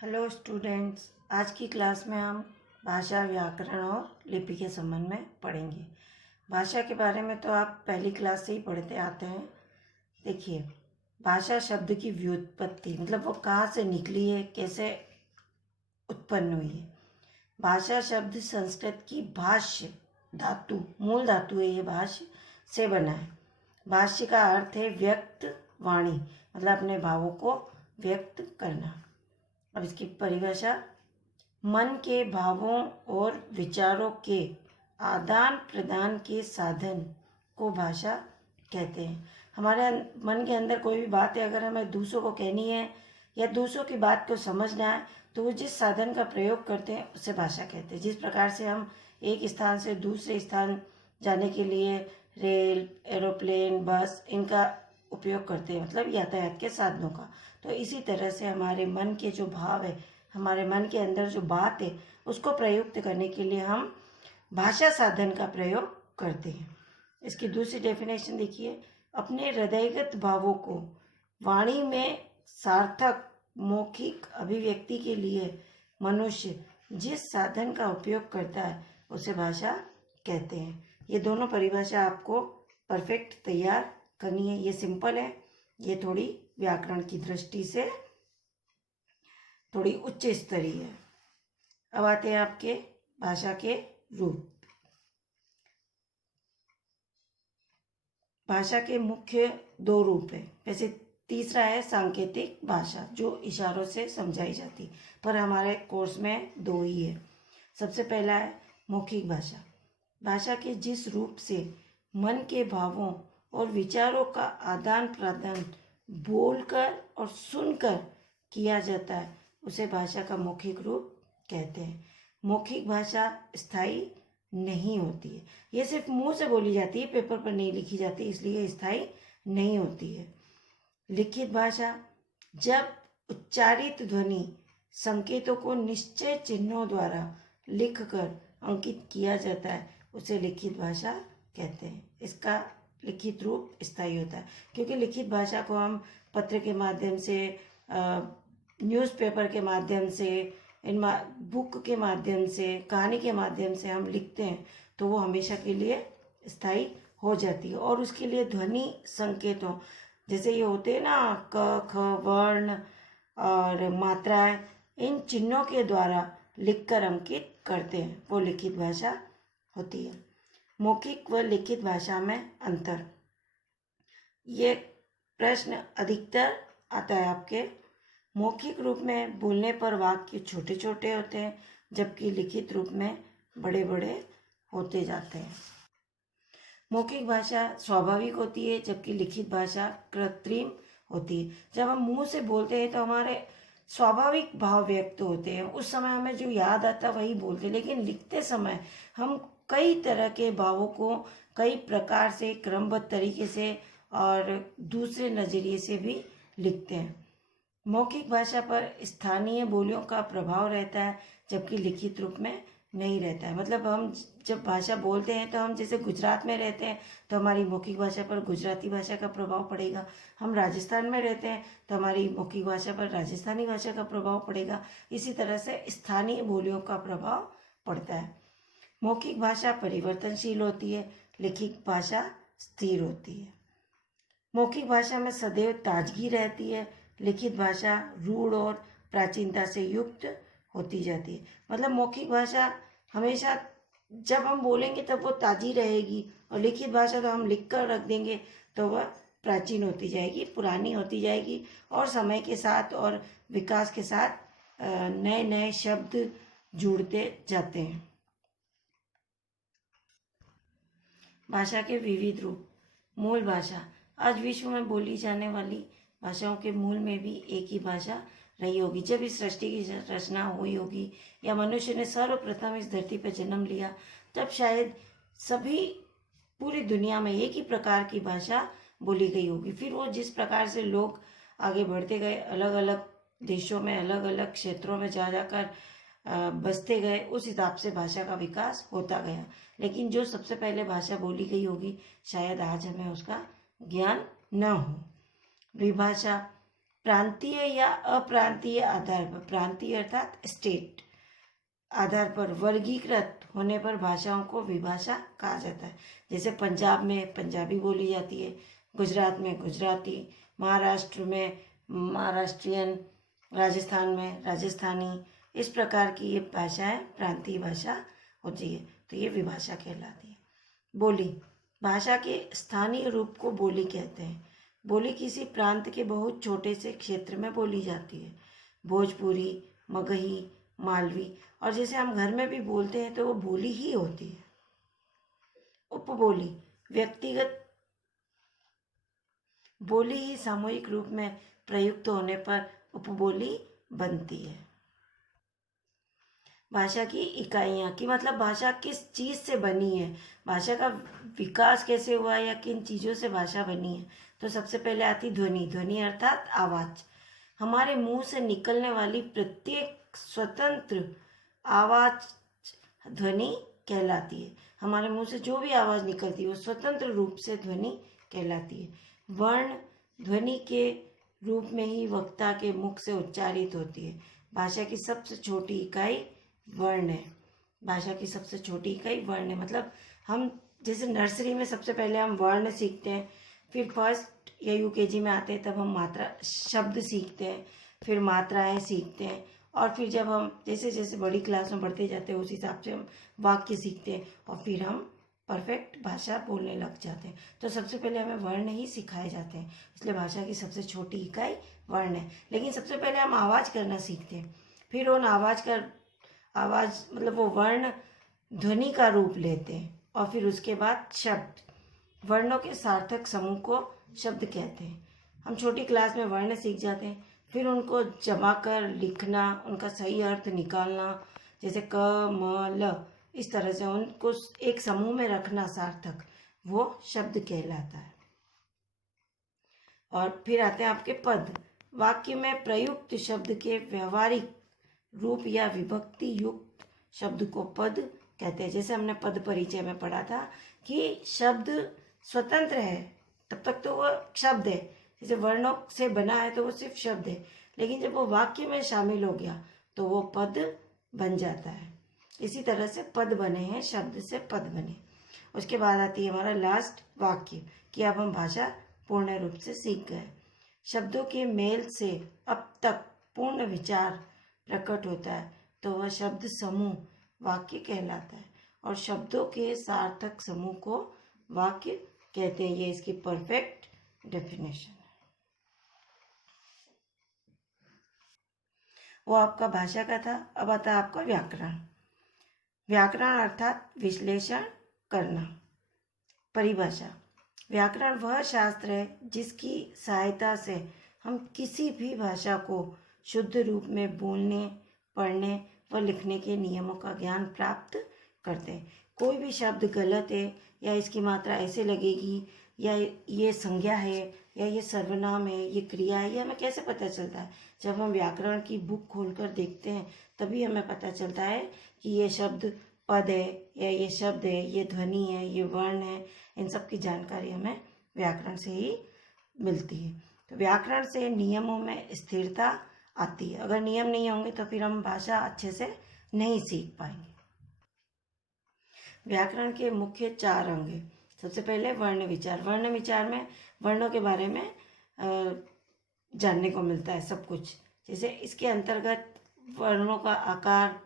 Hello students, आज की class में हम भाषा, व्याकरण और लिपि के संबंध में पढ़ेंगे। भाषा के बारे में तो आप पहली क्लास से ही पढ़ते आते हैं। देखिए, भाषा शब्द की व्युत्पत्ति मतलब वो कहाँ से निकली है, कैसे उत्पन्न हुई है। भाषा शब्द संस्कृत की भाष्य धातु, मूल धातु है, ये भाष्य से बना है। भाष्य का अर्थ है व्यक्त वाणी, मतलब अपने भावों को व्यक्त करना। अब इसकी परिभाषा, मन के भावों और विचारों के आदान प्रदान के साधन को भाषा कहते हैं। हमारे मन के अंदर कोई भी बात है, अगर हमें दूसरों को कहनी है या दूसरों की बात को समझना है तो वो जिस साधन का प्रयोग करते हैं उसे भाषा कहते हैं। जिस प्रकार से हम एक स्थान से दूसरे स्थान जाने के लिए रेल, एरोप्लेन, बस इनका उपयोग करते हैं, मतलब यातायात के साधनों का, तो इसी तरह से हमारे मन के जो भाव है, हमारे मन के अंदर जो बात है, उसको प्रयुक्त करने के लिए हम भाषा साधन का प्रयोग करते हैं। इसकी दूसरी डेफिनेशन देखिए, अपने हृदयगत भावों को वाणी में सार्थक मौखिक अभिव्यक्ति के लिए मनुष्य जिस साधन का उपयोग करता है उसे भाषा कहते हैं। ये दोनों परिभाषा आपको परफेक्ट तैयार करनी है। ये सिंपल है, ये थोड़ी व्याकरण की दृष्टि से थोड़ी उच्च स्तरीय है। अब आते हैं आपके भाषा के रूप। भाषा के मुख्य दो रूप है। वैसे तीसरा है सांकेतिक भाषा, जो इशारों से समझाई जाती, पर हमारे कोर्स में दो ही है। सबसे पहला है मौखिक भाषा। भाषा के जिस रूप से मन के भावों और विचारों का आदान प्रदान बोलकर और सुनकर किया जाता है उसे भाषा का मौखिक रूप कहते हैं। मौखिक भाषा स्थायी नहीं होती है, ये सिर्फ मुंह से बोली जाती है, पेपर पर नहीं लिखी जाती, इसलिए स्थायी नहीं होती है। लिखित भाषा, जब उच्चारित ध्वनि संकेतों को निश्चय चिन्हों द्वारा लिखकर अंकित किया जाता है उसे लिखित भाषा कहते हैं। इसका लिखित रूप स्थायी होता है, क्योंकि लिखित भाषा को हम पत्र के माध्यम से, न्यूज़पेपर के माध्यम से, बुक के माध्यम से, कहानी के माध्यम से हम लिखते हैं, तो वो हमेशा के लिए स्थायी हो जाती है। और उसके लिए ध्वनि संकेतों, जैसे ये होते हैं ना क, ख, वर्ण और मात्राएं, इन चिन्हों के द्वारा लिखकर अंकित करते हैं, वो लिखित भाषा होती है। मौखिक व लिखित भाषा में अंतर, ये प्रश्न अधिकतर आता है आपके। मौखिक रूप में बोलने पर वाक्य छोटे छोटे होते हैं, जबकि लिखित रूप में बड़े बड़े होते जाते हैं। मौखिक भाषा स्वाभाविक होती है, जबकि लिखित भाषा कृत्रिम होती है। जब हम मुंह से बोलते हैं तो हमारे स्वाभाविक भाव व्यक्त होते हैं, उस समय हमें जो याद आता वही बोलते हैं, लेकिन लिखते समय हम कई तरह के भावों को कई प्रकार से क्रमबद्ध तरीके से और दूसरे नज़रिए से भी लिखते हैं। मौखिक भाषा पर स्थानीय बोलियों का प्रभाव रहता है, जबकि लिखित रूप में नहीं रहता है। मतलब हम जब भाषा बोलते हैं तो हम जैसे गुजरात में रहते हैं तो हमारी मौखिक भाषा पर गुजराती भाषा का प्रभाव पड़ेगा, हम राजस्थान में रहते हैं तो हमारी मौखिक भाषा पर राजस्थानी भाषा का प्रभाव पड़ेगा। इसी तरह से स्थानीय बोलियों का प्रभाव पड़ता है। मौखिक भाषा परिवर्तनशील होती है, लिखित भाषा स्थिर होती है। मौखिक भाषा में सदैव ताजगी रहती है, लिखित भाषा रूढ़ और प्राचीनता से युक्त होती जाती है। मतलब मौखिक भाषा हमेशा जब हम बोलेंगे तब वो ताजी रहेगी, और लिखित भाषा तो हम लिख कर रख देंगे तो वह प्राचीन होती जाएगी, पुरानी होती जाएगी, और समय के साथ और विकास के साथ नए नए शब्द जुड़ते जाते हैं। भाषा के विविध रूप। मूल भाषा, आज विश्व में बोली जाने वाली भाषाओं के मूल में भी एक ही भाषा रही होगी। जब इस सृष्टि की रचना हुई होगी या मनुष्य ने सर्वप्रथम इस धरती पर जन्म लिया, तब शायद सभी पूरी दुनिया में एक ही प्रकार की भाषा बोली गई होगी। फिर वो जिस प्रकार से लोग आगे बढ़ते गए, अलग अलग देशों में, अलग अलग क्षेत्रों में जा जाकर बसते गए, उस हिसाब से भाषा का विकास होता गया। लेकिन जो सबसे पहले भाषा बोली गई होगी, शायद आज हमें उसका ज्ञान न हो। विभाषा, प्रांतीय या अप्रांतीय आधार पर, प्रांतीय अर्थात स्टेट आधार पर वर्गीकृत होने पर भाषाओं को विभाषा कहा जाता है। जैसे पंजाब में पंजाबी बोली जाती है, गुजरात में गुजराती, महाराष्ट्र में महाराष्ट्रियन, राजस्थान में राजस्थानी। इस प्रकार की ये भाषाएं प्रांतीय भाषा होती है, तो ये विभाषा कहलाती है। बोली, भाषा के स्थानीय रूप को बोली कहते हैं। बोली किसी प्रांत के बहुत छोटे से क्षेत्र में बोली जाती है। भोजपुरी, मगही, मालवी, और जैसे हम घर में भी बोलते हैं तो वो बोली ही होती है। उपबोली, व्यक्तिगत बोली ही सामूहिक रूप में प्रयुक्त होने पर उपबोली बनती है। भाषा की इकाइयाँ की मतलब भाषा किस चीज़ से बनी है, भाषा का विकास कैसे हुआ या किन चीज़ों से भाषा बनी है। तो सबसे पहले आती ध्वनि। ध्वनि अर्थात आवाज़। हमारे मुंह से निकलने वाली प्रत्येक स्वतंत्र आवाज़ ध्वनि कहलाती है। हमारे मुंह से जो भी आवाज़ निकलती है वो स्वतंत्र रूप से ध्वनि कहलाती है। वर्ण ध्वनि के रूप में ही वक्ता के मुख से उच्चारित होती है। भाषा की सबसे छोटी इकाई वर्ण है। भाषा की सबसे छोटी इकाई वर्ण है। मतलब हम जैसे नर्सरी में सबसे पहले हम वर्ण सीखते हैं, फिर फर्स्ट या यूकेजी में आते हैं तब हम मात्रा शब्द सीखते हैं, फिर मात्राएं सीखते हैं, और फिर जब हम जैसे जैसे बड़ी क्लास में बढ़ते जाते हैं उस हिसाब से हम वाक्य सीखते हैं और फिर हम परफेक्ट भाषा बोलने लग जाते हैं। तो सबसे पहले हमें वर्ण ही सिखाए जाते हैं, इसलिए भाषा की सबसे छोटी इकाई वर्ण है। लेकिन सबसे पहले हम आवाज़ करना सीखते हैं, फिर उन आवाज़ मतलब वो वर्ण ध्वनि का रूप लेते हैं, और फिर उसके बाद शब्द। वर्णों के सार्थक समूह को शब्द कहते हैं। हम छोटी क्लास में वर्ण सीख जाते हैं, फिर उनको जमा कर लिखना, उनका सही अर्थ निकालना, जैसे क म ल, इस तरह से उनको एक समूह में रखना सार्थक, वो शब्द कहलाता है। और फिर आते हैं आपके पद। वाक्य में प्रयुक्त शब्द के व्यवहारिक रूप या विभक्ति युक्त शब्द को पद कहते हैं। जैसे हमने पद परिचय में पढ़ा था कि शब्द स्वतंत्र है, तब तक तो वो शब्द है, जैसे वर्णों से बना है तो वो सिर्फ शब्द है, लेकिन जब वो वाक्य में शामिल हो गया तो वो पद बन जाता है। इसी तरह से पद बने हैं, शब्द से पद बने। उसके बाद आती है हमारा लास्ट वाक्य कि अब हम भाषा पूर्ण रूप से सीख गए। शब्दों के मेल से अब तक पूर्ण विचार प्रकट होता है तो वह शब्द समूह वाक्य कहलाता है, और शब्दों के सार्थक समूह को वाक्य कहते हैं। ये इसकी परफेक्ट डेफिनेशन है। वो आपका भाषा का था। अब आता है आपका व्याकरण। व्याकरण अर्थात विश्लेषण करना। परिभाषा। व्याकरण वह शास्त्र है जिसकी सहायता से हम किसी भी भाषा को शुद्ध रूप में बोलने, पढ़ने व लिखने के नियमों का ज्ञान प्राप्त करते हैं। कोई भी शब्द गलत है या इसकी मात्रा ऐसे लगेगी या ये संज्ञा है या ये सर्वनाम है, ये क्रिया है, ये हमें कैसे पता चलता है? जब हम व्याकरण की बुक खोलकर देखते हैं तभी हमें पता चलता है कि ये शब्द पद है या ये शब्द है, ये ध्वनि है, ये वर्ण है। इन सब की जानकारी हमें व्याकरण से ही मिलती है। तो व्याकरण से नियमों में स्थिरता आती है। अगर नियम नहीं होंगे तो फिर हम भाषा अच्छे से नहीं सीख पाएंगे। व्याकरण के मुख्य 4 अंग हैं। सबसे पहले वर्ण विचार। वर्ण विचार में वर्णों के बारे में जानने को मिलता है सब कुछ। जैसे इसके अंतर्गत वर्णों का आकार,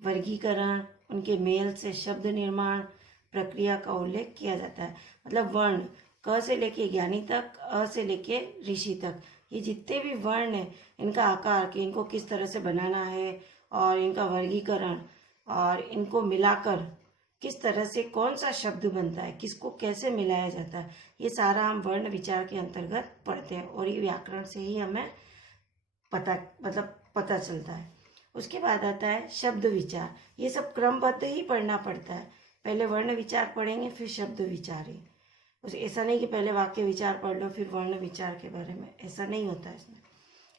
वर्गीकरण, उनके मेल से शब्द निर्माण प्रक्रिया का उल्लेख किया जाता है। मतलब वर्ण क से लेके ज्ञानी तक, अ से लेके ऋषि तक, ये जितने भी वर्ण हैं इनका आकार कि इनको किस तरह से बनाना है, और इनका वर्गीकरण, और इनको मिलाकर किस तरह से कौन सा शब्द बनता है, किसको कैसे मिलाया जाता है, ये सारा हम वर्ण विचार के अंतर्गत पढ़ते हैं, और ये व्याकरण से ही हमें पता चलता है। उसके बाद आता है शब्द विचार। ये सब क्रमबद्ध ही पढ़ना पड़ता है। पहले वर्ण विचार पढ़ेंगे फिर शब्द विचार ही। ऐसा नहीं कि पहले वाक्य विचार पढ़ लो फिर वर्ण विचार के बारे में, ऐसा नहीं होता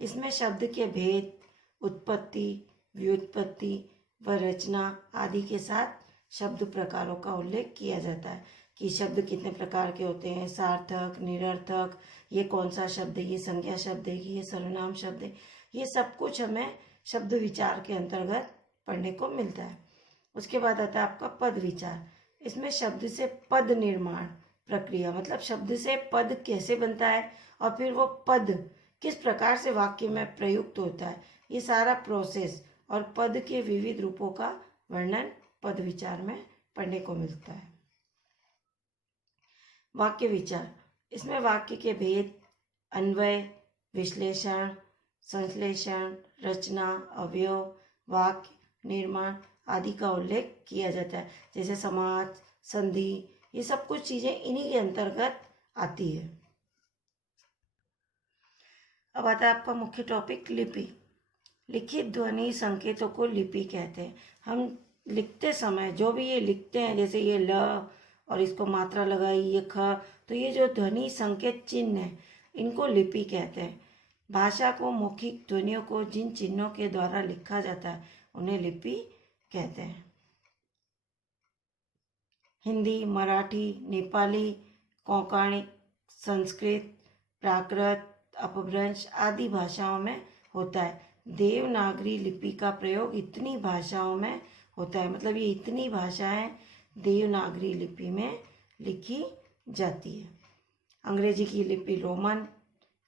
इसमें शब्द के भेद, उत्पत्ति, व्युत्पत्ति व रचना आदि के साथ शब्द प्रकारों का उल्लेख किया जाता है। कि शब्द कितने प्रकार के होते हैं, सार्थक, निरर्थक, ये कौन सा शब्द है, ये संज्ञा शब्द है, ये सर्वनाम शब्द है, ये सब कुछ हमें शब्द विचार के अंतर्गत पढ़ने को मिलता है। उसके बाद आता है आपका पद विचार। इसमें शब्द से पद निर्माण प्रक्रिया, मतलब शब्द से पद कैसे बनता है और फिर वो पद किस प्रकार से वाक्य में प्रयुक्त होता है, ये सारा प्रोसेस और पद के विविध रूपों का वर्णन पद विचार में पढ़ने को मिलता है। वाक्य विचार, इसमें वाक्य के भेद, अन्वय, विश्लेषण, संश्लेषण, रचना, अवयव, वाक्य निर्माण आदि का उल्लेख किया जाता है। जैसे समास, संधि, ये सब कुछ चीजें इन्हीं के अंतर्गत आती है। अब आता है आपका मुख्य टॉपिक लिपि। लिखित ध्वनि संकेतों को लिपि कहते हैं। हम लिखते समय जो भी ये लिखते हैं, जैसे ये ल और इसको मात्रा लगाई, ये ख, तो ये जो ध्वनि संकेत चिन्ह है इनको लिपि कहते हैं। भाषा को मौखिक ध्वनियों को जिन चिन्हों के द्वारा लिखा जाता है उन्हें लिपि कहते हैं। हिंदी, मराठी, नेपाली, कोंकणी, संस्कृत, प्राकृत, अपभ्रंश आदि भाषाओं में होता है। देवनागरी लिपि का प्रयोग इतनी भाषाओं में होता है, मतलब ये इतनी भाषाएं देवनागरी लिपि में लिखी जाती है। अंग्रेजी की लिपि रोमन,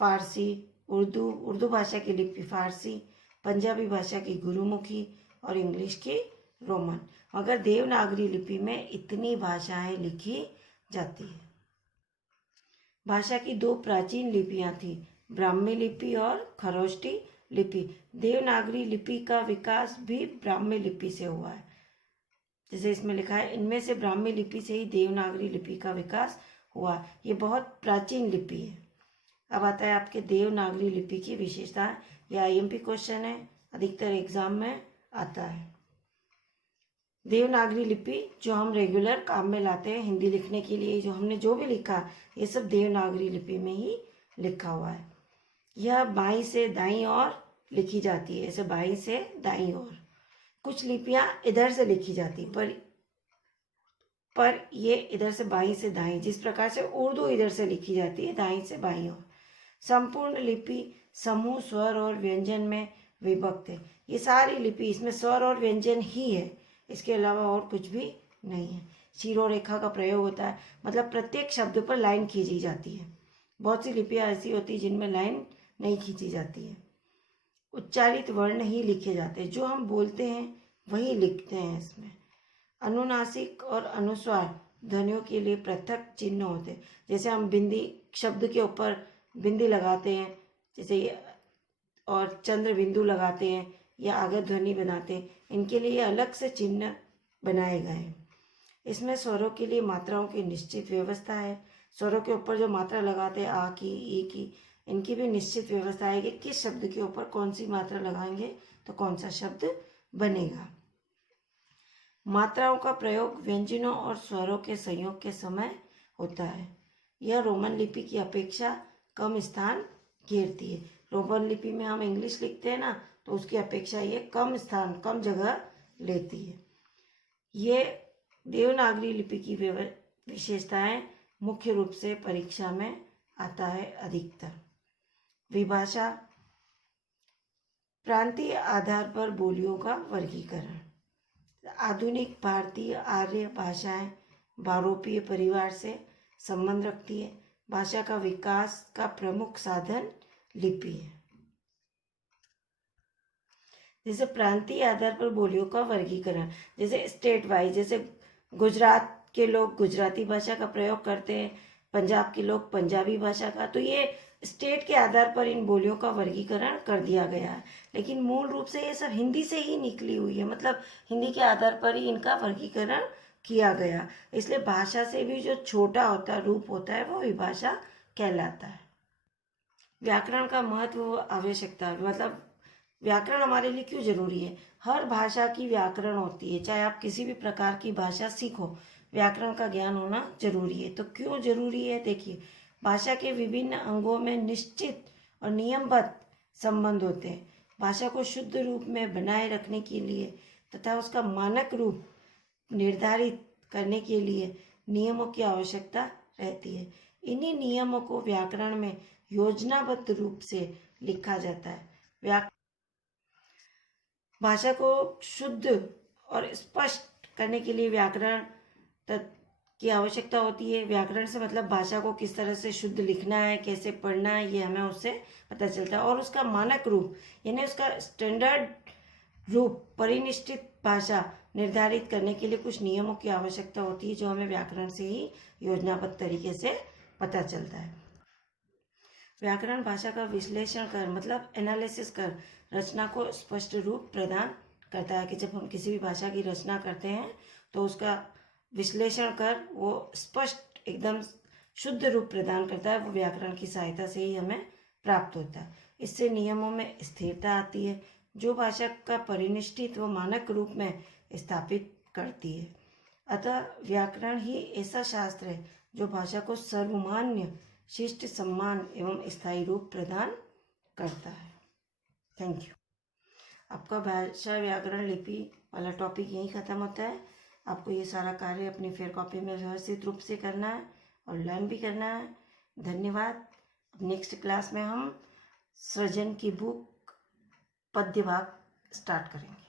फारसी, उर्दू भाषा की लिपि फारसी, पंजाबी भाषा की गुरुमुखी और इंग्लिश की रोमन। मगर देवनागरी लिपि में इतनी भाषाएं लिखी जाती है। भाषा की दो प्राचीन लिपियां थी, ब्राह्मी लिपि और खरोष्टी लिपि। देवनागरी लिपि का विकास भी ब्राह्मी लिपि से हुआ है। जैसे इसमें लिखा है, इनमें से ब्राह्मी लिपि से ही देवनागरी लिपि का विकास हुआ। ये बहुत प्राचीन लिपि है। अब आता है आपके देवनागरी लिपि की विशेषता। यह आईएमपी क्वेश्चन है, अधिकतर एग्जाम में आता है। देवनागरी लिपि जो हम रेगुलर काम में लाते हैं हिंदी लिखने के लिए, जो हमने जो भी लिखा ये सब देवनागरी लिपि में ही लिखा हुआ है। यह बाईं से दाईं ओर लिखी जाती है, ऐसे बाईं से दाईं ओर। कुछ लिपियां इधर से लिखी जाती पर ये इधर से बाईं से दाईं, जिस प्रकार से उर्दू इधर से लिखी जाती है दाईं से बाईं ओर। संपूर्ण लिपि समूह स्वर और व्यंजन में विभक्त है। ये सारी लिपि इसमें स्वर और व्यंजन ही है, इसके अलावा और कुछ भी नहीं है। शिरोरेखा का प्रयोग होता है, मतलब प्रत्येक शब्द पर लाइन खींची जाती है। बहुत सी लिपियां ऐसी होती है जिनमें लाइन नहीं खींची जाती है। उच्चारित वर्ण ही लिखे जाते हैं, जो हम बोलते हैं वही लिखते हैं इसमें। अनुनासिक और अनुस्वार ध्वनियों के लिए पृथक चिन्ह होते हैं। जैसे हम बिंदी शब्द के ऊपर बिंदी लगाते हैं, जैसे ये, और चंद्र बिंदु लगाते हैं या आगे ध्वनि बनाते हैं, इनके लिए अलग से चिन्ह बनाए गए हैं। इसमें स्वरों के लिए मात्राओं की निश्चित व्यवस्था है। स्वरों के ऊपर जो मात्रा लगाते हैं, आ की, ई की, इनकी भी निश्चित व्यवस्था है कि किस शब्द के ऊपर कौन सी मात्रा लगाएंगे तो कौन सा शब्द बनेगा। मात्राओं का प्रयोग व्यंजनों और स्वरों के संयोग के समय होता है। यह रोमन लिपि की अपेक्षा कम स्थान घेरती है। रोमन लिपि में हम इंग्लिश लिखते हैं ना, तो उसकी अपेक्षा ये कम स्थान, कम जगह लेती है। ये देवनागरी लिपि की विशेषताएं मुख्य रूप से परीक्षा में आता है अधिकतर। विभाषा, प्रांतीय आधार पर बोलियों का वर्गीकरण। आधुनिक भारतीय आर्य भाषाएं बहुरूपीय परिवार से संबंध रखती है। भाषा का विकास का प्रमुख साधन लिपि है। जैसे प्रांतीय आधार पर बोलियों का वर्गीकरण, जैसे स्टेट वाइज, जैसे गुजरात के लोग गुजराती भाषा का प्रयोग करते हैं, पंजाब के लोग पंजाबी भाषा का, तो ये स्टेट के आधार पर इन बोलियों का वर्गीकरण कर दिया गया है। लेकिन मूल रूप से ये सब हिंदी से ही निकली हुई है, मतलब हिंदी के आधार पर ही इनका वर्गीकरण किया गया। इसलिए भाषा से भी जो छोटा होता है रूप होता है वो विभाषा कहलाता है। व्याकरण का महत्व व आवश्यकता, मतलब व्याकरण हमारे लिए क्यों जरूरी है। हर भाषा की व्याकरण होती है, चाहे आप किसी भी प्रकार की भाषा सीखो, व्याकरण का ज्ञान होना जरूरी है। तो क्यों जरूरी है, देखिए, भाषा के विभिन्न अंगों में निश्चित और नियमबद्ध संबंध होते हैं। भाषा को शुद्ध रूप में बनाए रखने के लिए तथा उसका मानक रूप निर्धारित करने के लिए नियमों की आवश्यकता रहती है। इन्हीं नियमों को व्याकरण में योजनाबद्ध रूप से लिखा जाता है। भाषा को शुद्ध और स्पष्ट करने के लिए व्याकरण की आवश्यकता होती है। व्याकरण से मतलब भाषा को किस तरह से शुद्ध लिखना है, कैसे पढ़ना है, ये हमें उससे पता चलता है। और उसका मानक रूप यानी उसका स्टैंडर्ड रूप, परिनिष्ठित भाषा निर्धारित करने के लिए कुछ नियमों की आवश्यकता होती है, जो हमें व्याकरण से ही योजनाबद्ध तरीके से पता चलता है। व्याकरण भाषा का विश्लेषण कर मतलब एनालिसिस कर रचना को स्पष्ट रूप प्रदान करता है कि जब हम किसी भी भाषा की रचना करते हैं तो उसका विश्लेषण कर वो स्पष्ट एकदम शुद्ध रूप प्रदान करता है। वो व्याकरण की सहायता से ही हमें प्राप्त होता है। इससे नियमों में स्थिरता आती है, जो भाषा का परिनिष्ठित व मानक रूप में स्थापित करती है। अतः व्याकरण ही ऐसा शास्त्र है जो भाषा को सर्वमान्य, शिष्ट, सम्मान एवं स्थायी रूप प्रदान करता है। Thank you. आपका भाषा व्याकरण लिपि वाला टॉपिक यहीं ख़त्म होता है। आपको ये सारा कार्य अपनी फेयर कॉपी में व्यवस्थित रूप से करना है और लर्न भी करना है। धन्यवाद। नेक्स्ट क्लास में हम सृजन की बुक पद्य भाग स्टार्ट करेंगे।